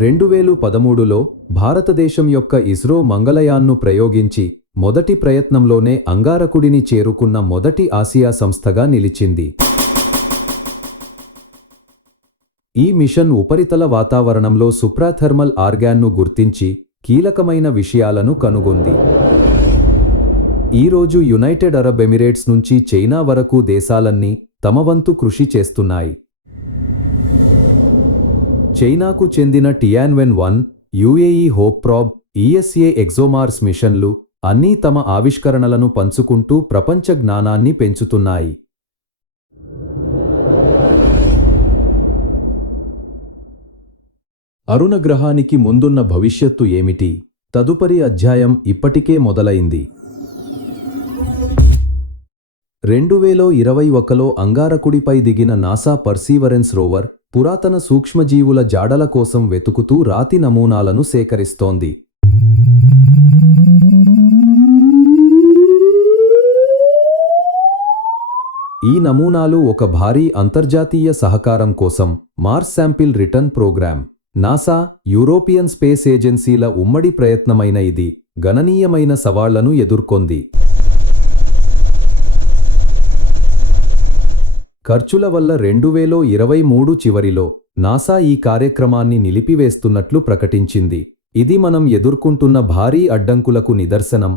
రెండు వేలు పదమూడులో భారతదేశం యొక్క ఇస్రో మంగళయాన్ను ప్రయోగించి మొదటి ప్రయత్నంలోనే అంగారకుడిని చేరుకున్న మొదటి ఆసియా సంస్థగా నిలిచింది. ఈ మిషన్ ఉపరితల వాతావరణంలో సుప్రాథర్మల్ ఆర్గాన్ను గుర్తించి కీలకమైన విషయాలను కనుగొంది. ఈరోజు యునైటెడ్ అరబ్ ఎమిరేట్స్ నుంచి చైనా వరకు దేశాలన్నీ తమ వంతు కృషి చేస్తున్నాయి. చైనాకు చెందిన Tianwen one UAE hope probe ESA ExoMars మిషన్లు అన్నీ తమ ఆవిష్కరణలను పంచుకుంటూ ప్రపంచ జ్ఞానాన్ని పెంచుతున్నాయి. అరుణ గ్రహానికి ముందున్న భవిష్యత్తు ఏమిటి? తదుపరి అధ్యాయం ఇప్పటికే మొదలైంది. రెండు వేల ఇరవై ఒకలో అంగారకుడిపై దిగిన నాసా పర్సీవరెన్స్ రోవర్ పురాతన సూక్ష్మజీవుల జాడల కోసం వెతుకుతూ రాతి నమూనాలను సేకరిస్తోంది. ఈ నమూనాలు ఒక భారీ అంతర్జాతీయ సహకారం కోసం Mars sample return programme. NASA European space ఏజెన్సీల ఉమ్మడి ప్రయత్నమైన ఇది గణనీయమైన సవాళ్ళను ఎదుర్కొంది. ఖర్చుల వల్ల రెండు వేల ఇరవై మూడు చివరిలో నాసా ఈ కార్యక్రమాన్ని నిలిపివేస్తున్నట్లు ప్రకటించింది. ఇది మనం ఎదుర్కొంటున్న భారీ అడ్డంకులకు నిదర్శనం.